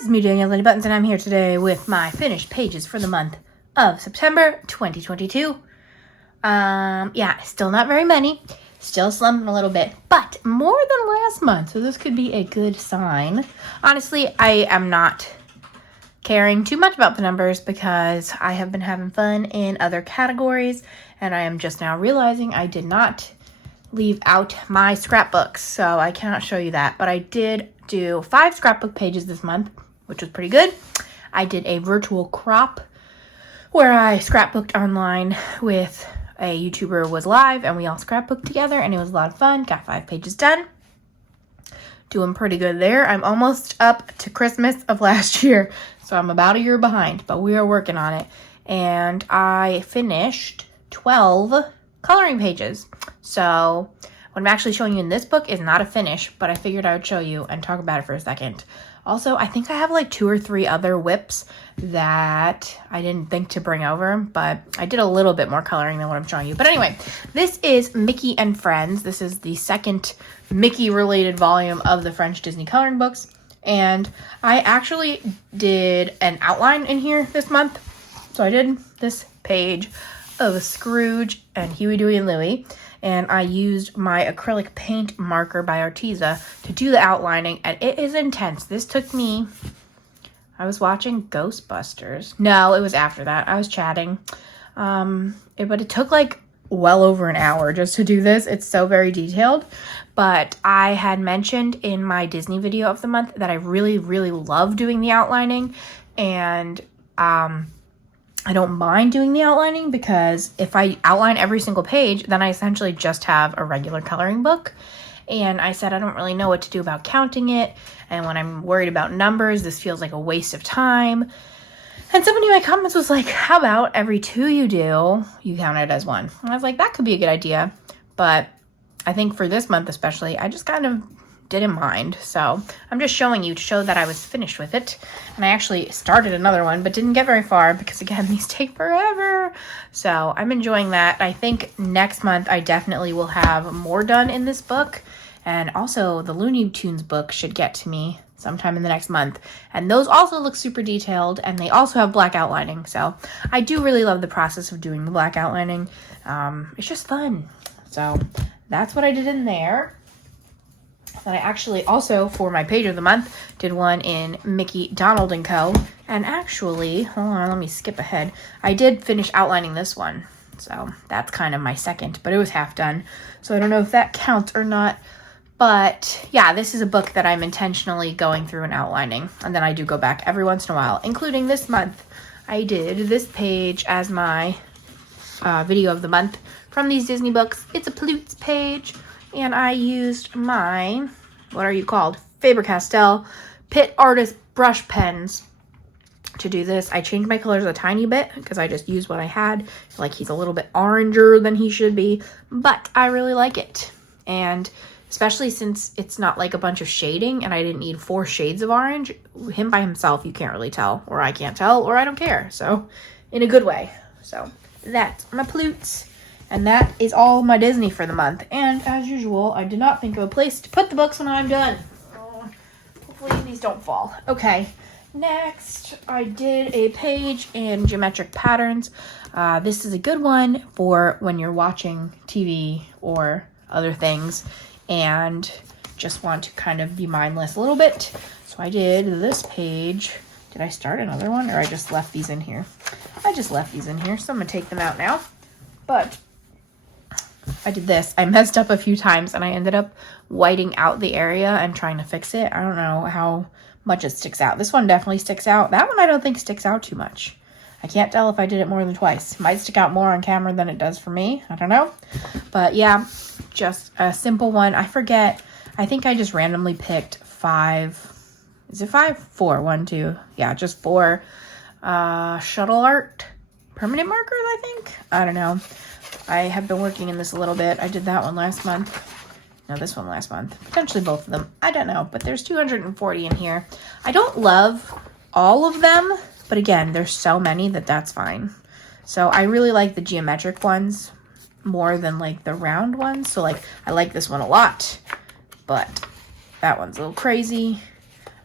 It's me, Danibuttons, and I'm here today with my finished pages for the month of September 2022. Yeah, still not very many. Still slumping a little bit, but more than last month, so this could be a good sign. Honestly, I am not caring too much about the numbers because I have been having fun in other categories, and I am just now realizing I did not leave out my scrapbooks, so I cannot show you that, but I did do 5 scrapbook pages this month, which was pretty good. I did a virtual crop where I scrapbooked online with a YouTuber was live and we all scrapbooked together and it was a lot of fun. Got 5 pages done. Doing pretty good there. I'm almost up to Christmas of last year, so I'm about a year behind, but we are working on it. And I finished 12 coloring pages. So what I'm actually showing you in this book is not a finish, but I figured I would show you and talk about it for a second. Also, I think I have like 2 or 3 other whips that I didn't think to bring over, but I did a little bit more coloring than what I'm showing you. But anyway, this is Mickey and Friends. This is the second Mickey-related volume of the French Disney coloring books. And I actually did an outline in here this month. So I did this page of Scrooge and Huey, Dewey, and Louie. And I used my acrylic paint marker by Arteza to do the outlining, and it is intense. This took me, I was watching Ghostbusters. No, it was after that. I was chatting. But it took like well over an hour just to do this. It's so very detailed. But I had mentioned in my Disney video of the month that I really, really love doing the outlining. And I don't mind doing the outlining because if I outline every single page, then I essentially just have a regular coloring book. And I said I don't really know what to do about counting it. And when I'm worried about numbers, this feels like a waste of time. And somebody in my comments was like, how about every 2 you do, you count it as 1? And I was like, that could be a good idea. But I think for this month especially, I just kind of didn't mind. So I'm just showing you to show that I was finished with it. And I actually started another one, but didn't get very far because again, these take forever. So I'm enjoying that. I think next month I definitely will have more done in this book. And also the Looney Tunes book should get to me sometime in the next month. And those also look super detailed and they also have black outlining. So I do really love the process of doing the black outlining. It's just fun. So that's what I did in there. Then I actually also, for my page of the month, did one in Mickey, Donald & Co. And actually, hold on, let me skip ahead. I did finish outlining this one. So that's kind of my second, but it was half done. So I don't know if that counts or not. But yeah, this is a book that I'm intentionally going through and outlining. And then I do go back every once in a while, including this month. I did this page as my video of the month from these Disney books. It's a Plutes page. And I used my, what are you called? Faber-Castell Pit Artist brush pens to do this. I changed my colors a tiny bit because I just used what I had. Like he's a little bit oranger than he should be, but I really like it. And especially since it's not like a bunch of shading and I didn't need 4 shades of orange, him by himself, you can't really tell, or I can't tell, or I don't care. So in a good way. So that's my Plutes. And that is all my Disney for the month. And as usual, I did not think of a place to put the books when I'm done. Hopefully these don't fall. Okay, next I did a page in Geometric Patterns. This is a good one for when you're watching TV or other things and just want to kind of be mindless a little bit. So I did this page. Did I start another one or I just left these in here? I just left these in here, so I'm going to take them out now. But I did this. I messed up a few times and I ended up whiting out the area and trying to fix it. I don't know how much it sticks out. This one definitely sticks out. That one I don't think sticks out too much. I can't tell if I did it more than twice. Might stick out more on camera than it does for me. I don't know. But yeah, just a simple one. I forget. I think I just randomly picked 5. Is it 5? 4. 1, 2. Yeah, just 4 shuttle art permanent markers, I think. I don't know. I have been working in this a little bit. I did that one last month. No, this one last month. Potentially both of them. I don't know, but there's 240 in here. I don't love all of them, but again, there's so many that that's fine. So I really like the geometric ones more than like the round ones. So like, I like this one a lot, but that one's a little crazy.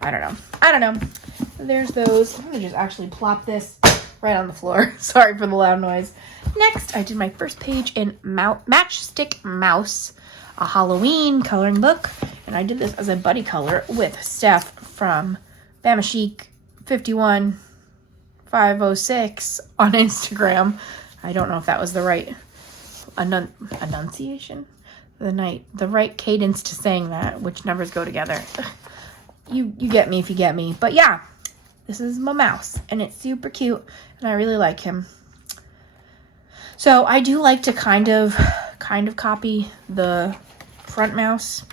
I don't know. there's those. I'm gonna just actually plop this right on the floor. Sorry for the loud noise. Next, I did my first page in Matchstick Mouse, a Halloween coloring book. And I did this as a buddy color with Stef from Bama Chic 51506 on Instagram. I don't know if that was the right enunciation. The right cadence to saying that, which numbers go together. You get me if you get me. But yeah, this is my mouse, and it's super cute, and I really like him. So I do like to kind of copy the front mouse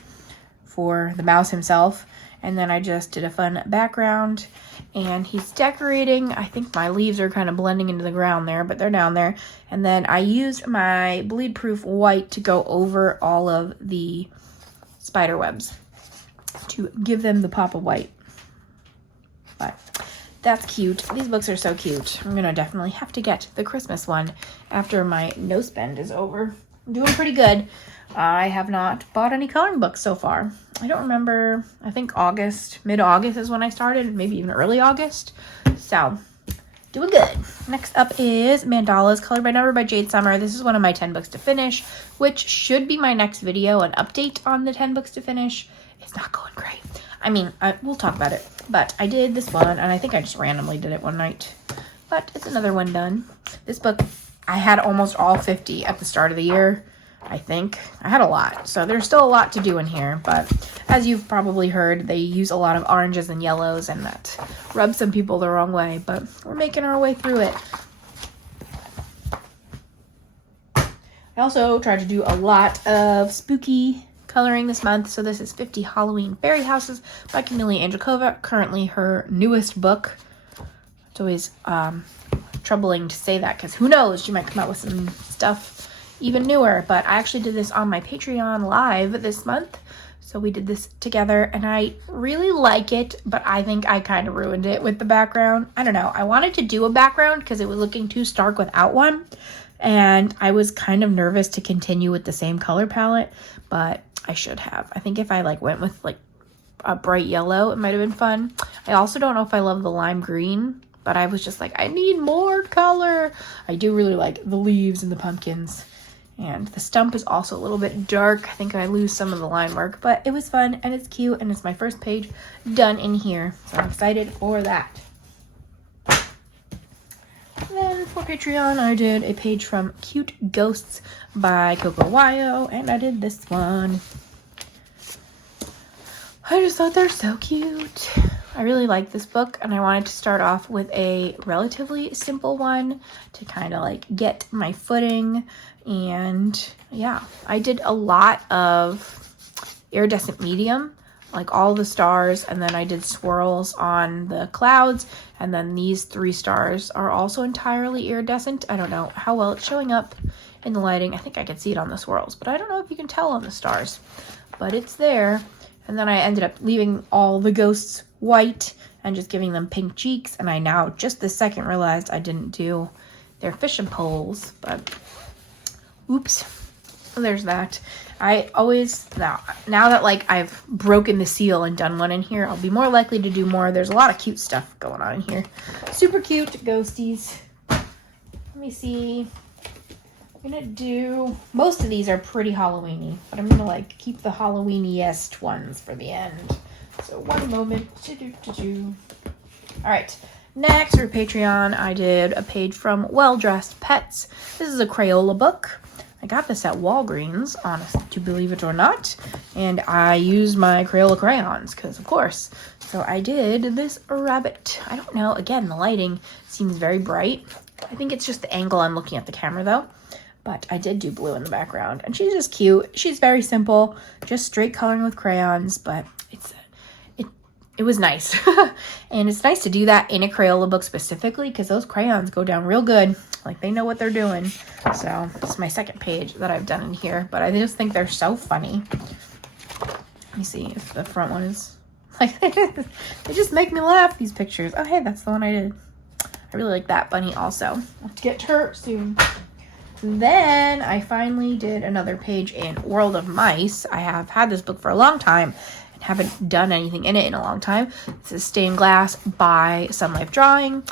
for the mouse himself, and then I just did a fun background, and he's decorating. I think my leaves are kind of blending into the ground there, but they're down there. And then I used my bleed proof white to go over all of the spider webs to give them the pop of white. But that's cute. These books are so cute. I'm gonna definitely have to get the Christmas one after my no spend is over. I'm doing pretty good. I have not bought any coloring books so far. I don't remember. I think mid-August is when I started, maybe even early August. So, doing good. Next up is Mandalas, Colored by Number by Jade Summer. This is one of my 10 books to finish, which should be my next video, an update on the 10 books to finish. It's not going great. I mean, we'll talk about it. But I did this one, and I think I just randomly did it one night. But it's another one done. This book, I had almost all 50 at the start of the year. I think I had a lot, so there's still a lot to do in here, but as you've probably heard, they use a lot of oranges and yellows, and that rubs some people the wrong way, but we're making our way through it. I also tried to do a lot of spooky coloring this month, so this is 50 Halloween Fairy Houses by Chameleon Angelkova, currently her newest book. It's always troubling to say that, because who knows, she might come out with some stuff even newer, but I actually did this on my Patreon live this month, so we did this together, and I really like it, but I think I kind of ruined it with the background. I don't know, I wanted to do a background because it was looking too stark without one, and I was kind of nervous to continue with the same color palette, but I should have. I think if I went with a bright yellow, it might have been fun. I also don't know if I love the lime green, but I was just like, I need more color. I do really like the leaves and the pumpkins. And the stump is also a little bit dark. I think I lose some of the line work, but it was fun and it's cute and it's my first page done in here. So I'm excited for that. And then for Patreon, I did a page from Cute Ghosts by Cocoyo, and I did this one. I just thought they're so cute. I really like this book, and I wanted to start off with a relatively simple one to kind of get my footing. And yeah, I did a lot of iridescent medium, like all the stars, and then I did swirls on the clouds, and then these 3 stars are also entirely iridescent. I don't know how well it's showing up in the lighting. I think I can see it on the swirls, but I don't know if you can tell on the stars, but it's there. And then I ended up leaving all the ghosts white and just giving them pink cheeks, and I now just this second realized I didn't do their fishing poles, but oops. There's that. I always, now that I've broken the seal and done one in here, I'll be more likely to do more. There's a lot of cute stuff going on in here. Super cute ghosties. Let me see. I'm gonna do, most of these are pretty Halloween-y, but I'm gonna keep the Halloween-iest ones for the end. So one moment. All right. Next for Patreon, I did a page from Well Dressed Pets. This is a Crayola book. I got this at Walgreens, honest to believe it or not, and I used my Crayola crayons, because of course. So I did this rabbit. I don't know, again, the lighting seems very bright. I think it's just the angle I'm looking at the camera though, but I did do blue in the background, and she's just cute. She's very simple, just straight coloring with crayons, but it was nice. And it's nice to do that in a Crayola book specifically, because those crayons go down real good. They know what they're doing. So this is my second page that I've done in here, but I just think they're so funny. Let me see if the front one is they just make me laugh, these pictures. Oh, hey, that's the one I did. I really like that bunny also. I'll have to get to her soon. Then I finally did another page in World of Mice. I have had this book for a long time, haven't done anything in it in a long time. This is Stained Glass by Sun Life Drawing.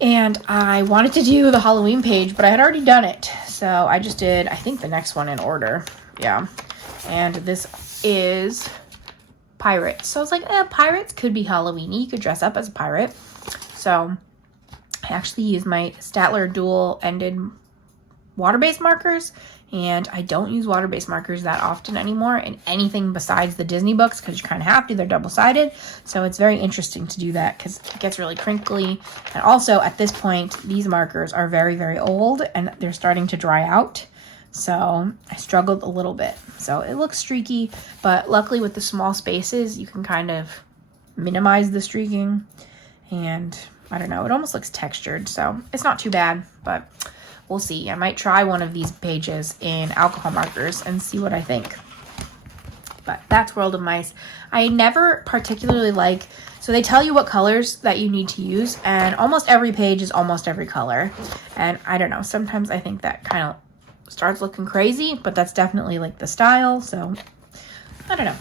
And I wanted to do the Halloween page, but I had already done it. So I just did, I think, the next one in order. Yeah. And this is pirates. So I was like, pirates could be Halloween-y. You could dress up as a pirate. So I actually used my Statler dual-ended water-based markers. And I don't use water-based markers that often anymore in anything besides the Disney books because you kind of have to. They're double-sided. So it's very interesting to do that because it gets really crinkly. And also, at this point, these markers are very, very old and they're starting to dry out. So I struggled a little bit. So it looks streaky, but luckily with the small spaces, you can kind of minimize the streaking. And I don't know, it almost looks textured. So it's not too bad, but we'll see. I might try one of these pages in alcohol markers and see what I think. But that's World of Mice. I never particularly like, so they tell you what colors that you need to use, and almost every page is almost every color. And I don't know, sometimes I think that kind of starts looking crazy, but that's definitely like the style. So I don't know.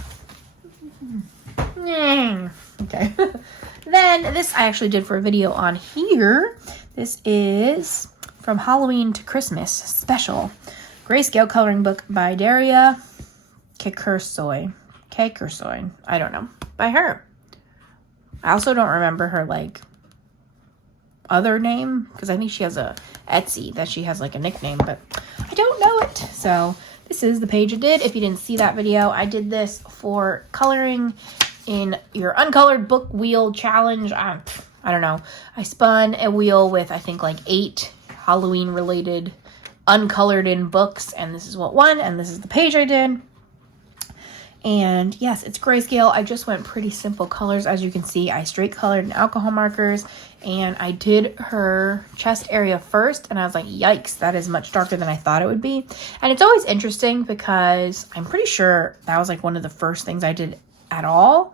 Okay. Then this I actually did for a video on here. This is From Halloween to Christmas Special Grayscale Coloring Book by Daria Kekursoy. I don't know. By her. I also don't remember her like other name because I think she has a Etsy that she has like a nickname, but I don't know it. So this is the page I did. If you didn't see that video, I did this for coloring in your uncolored book wheel challenge. I don't know. I spun a wheel with I think like 8 Halloween related uncolored in books, and this is what won, and this is the page I did. And yes, it's grayscale. I just went pretty simple colors. As you can see, I straight colored in alcohol markers, and I did her chest area first, and I was like, yikes, that is much darker than I thought it would be. And it's always interesting because I'm pretty sure that was like one of the first things I did at all.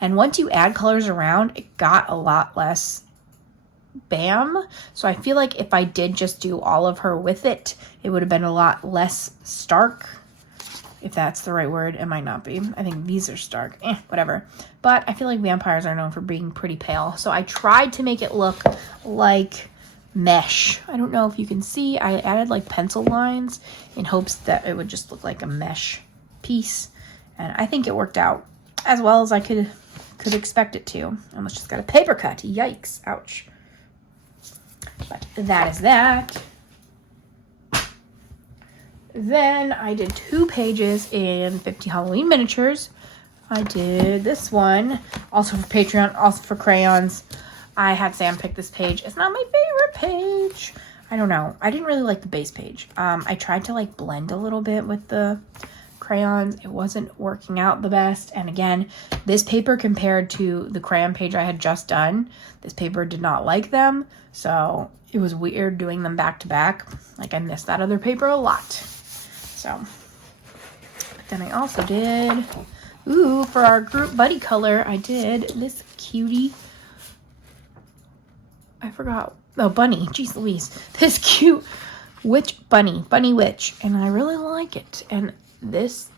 And once you add colors around, it got a lot less bam. So I feel like if I did just do all of her with it, it would have been a lot less stark. If that's the right word, it might not be. I think these are stark. Whatever. But I feel like vampires are known for being pretty pale. So I tried to make it look like mesh. I don't know if you can see. I added like pencil lines in hopes that it would just look like a mesh piece. And I think it worked out as well as I could expect it to. Almost just got a paper cut. Yikes. Ouch. But that is that. Then I did 2 pages in 50 Halloween miniatures. I did this one, also for Patreon, also for crayons. I had Sam pick this page. It's not my favorite page. I don't know. I didn't really like the base page. I tried to like blend a little bit with the crayons. It wasn't working out the best. And again, this paper compared to the crayon page I had just done, this paper did not like them. So it was weird doing them back to back. Like I missed that other paper a lot. So, but then I also did, for our group buddy color, I did this cutie. I forgot. Oh, bunny. Jeez Louise. This cute bunny witch. And I really like it. And this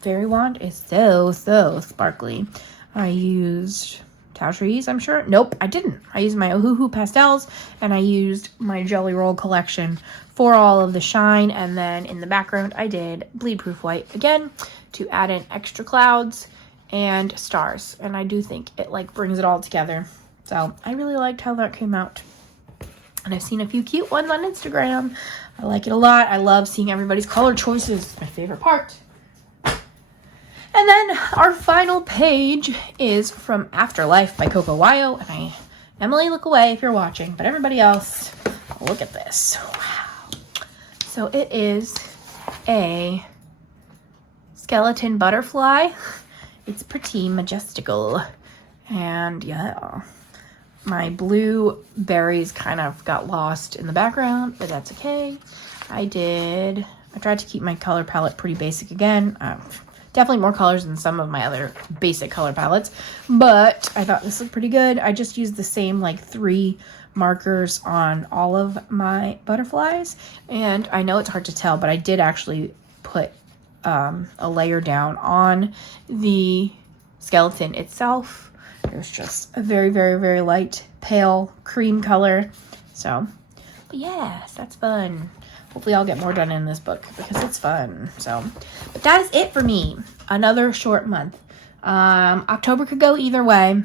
fairy wand is so sparkly. I used Towtrees, I'm sure. Nope, I didn't. I used my Ohuhu pastels, and I used my Jelly Roll collection for all of the shine. And then in the background, I did Bleed Proof White again to add in extra clouds and stars. And I do think it like brings it all together. So I really liked how that came out. And I've seen a few cute ones on Instagram. I like it a lot. I love seeing everybody's color choices. It's my favorite part. And then our final page is from Afterlife by Cocoyo. And Emily, look away if you're watching, but everybody else, look at this. Wow. So it is a skeleton butterfly. It's pretty majestical. And yeah, my blue berries kind of got lost in the background, but that's okay. I tried to keep my color palette pretty basic again. Definitely more colors than some of my other basic color palettes, but I thought this looked pretty good. I just used the same like 3 markers on all of my butterflies, and I know it's hard to tell, but I did actually put a layer down on the skeleton itself. There's just a very, very, very light, pale cream color. So, but yes, that's fun. Hopefully I'll get more done in this book because it's fun. So, but that is it for me. Another short month. October could go either way.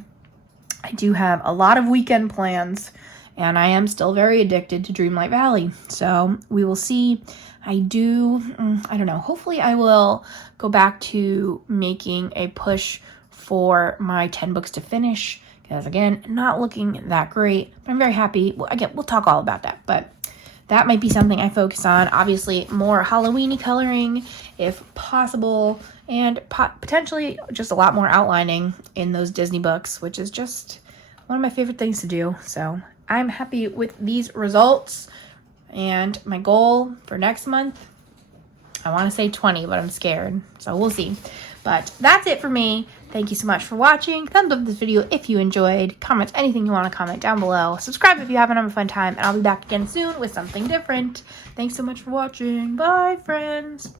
I do have a lot of weekend plans, and I am still very addicted to Dreamlight Valley. So we will see. I don't know. Hopefully I will go back to making a push for my 10 books to finish. Because again, not looking that great, but I'm very happy. Well, again, we'll talk all about that, but that might be something I focus on. Obviously, more Halloween-y coloring, if possible, and potentially just a lot more outlining in those Disney books, which is just one of my favorite things to do. So I'm happy with these results. And my goal for next month, I want to say 20, but I'm scared. So we'll see. But that's it for me. Thank you so much for watching. Thumbs up this video if you enjoyed. Comment anything you want to comment down below. Subscribe if you haven't. Have a fun time. And I'll be back again soon with something different. Thanks so much for watching. Bye, friends.